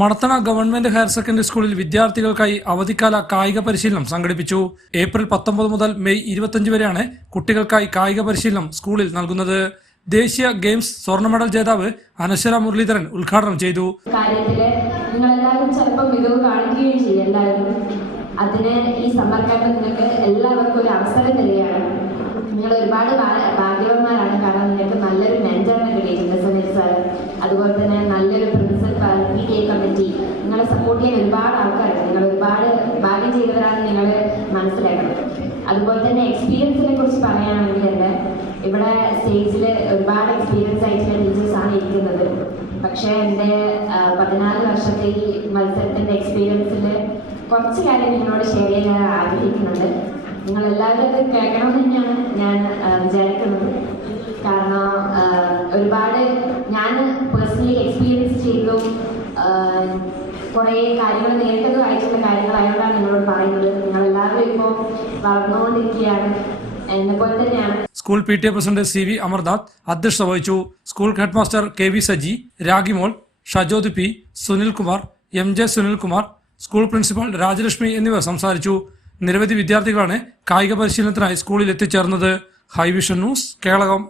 Manathana government higher secondary സ്കൂളിൽ വിദ്യാർത്ഥികൾക്കായി അവധിക്കാല കായിക പരിശീലനം സംഘടിപ്പിച്ചു. ഏപ്രിൽ പത്തൊമ്പത് മുതൽ മെയ് ഇരുപത്തിയഞ്ച് വരെയാണ് കുട്ടികൾക്കായി കായിക പരിശീലനം സ്കൂളിൽ നൽകുന്നത്. ദേശീയ ഗെയിംസ് സ്വർണ മെഡൽ ജേതാവ് അനശ്വര മുരളീധരൻ ഉദ്ഘാടനം ചെയ്തു. അതിന് ഈ സമ്മർ ക്യാമ്പ് നിങ്ങൾക്ക് എല്ലാവർക്കും ഒരു അവസരം തരികയാണ്. നിങ്ങൾ ഒരുപാട് ഭാഗ്യവന്മാരാണ്. കാരണം നിങ്ങൾക്ക് നല്ലൊരു മെന്ററിനെ കിട്ടിയിട്ടുണ്ട് സുനിൽ സാർ അതുപോലെ തന്നെ നല്ലൊരു principal P T A committee നിങ്ങളെ സപ്പോർട്ട് ചെയ്യാൻ ഒരുപാട് ആൾക്കാരുണ്ട് നിങ്ങൾ ഒരുപാട് ഭാഗ്യം ചെയ്തവരാണെന്ന് നിങ്ങൾ മനസ്സിലാക്കണം അതുപോലെ തന്നെ എക്സ്പീരിയൻസിനെ കുറിച്ച് പറയുകയാണെങ്കിൽ തന്നെ ഇവിടെ സ്റ്റേജിൽ ഒരുപാട് എക്സ്പീരിയൻസ് ആയിട്ടുള്ള ടീച്ചേഴ്സാണ് ഇരിക്കുന്നത്. പക്ഷേ എന്റെ പതിനാല് വർഷത്തെ ഈ മത്സരത്തിന്റെ എക്സ്പീരിയൻസിൽ കുറച്ച് കാര്യം നിങ്ങളോട് ഷെയർ ചെയ്യാൻ ആഗ്രഹിക്കുന്നുണ്ട്. നിങ്ങൾ എല്ലാവരും അത് കേൾക്കണമെന്ന് തന്നെയാണ് ഞാൻ വിചാരിക്കുന്നത്. കാരണം ഒരുപാട് ഞാൻ പേഴ്സണലി എക്സ്പീരിയൻസ് ചെയ്തു കുറേ കാര്യങ്ങൾ നേരിട്ടതും ആയിട്ടുള്ള കാര്യങ്ങളായതുകൊണ്ടാണ് നിങ്ങളോട് പറയുന്നത്. നിങ്ങളെല്ലാവരും ഇപ്പോൾ വളർന്നുകൊണ്ടിരിക്കുകയാണ്. School P T A president C V Amarnath അധ്യക്ഷത വഹിച്ചു. School head master K V Saji Ragimol Shajod P Sunilkumar M J Sunilkumar school principal Rajalakshmi എന്നിവർ സംസാരിച്ചു. നിരവധി വിദ്യാർത്ഥികളാണ് കായിക പരിശീലനത്തിനായി സ്കൂളിൽ എത്തിച്ചേർന്നത്. High vision news Kelakam.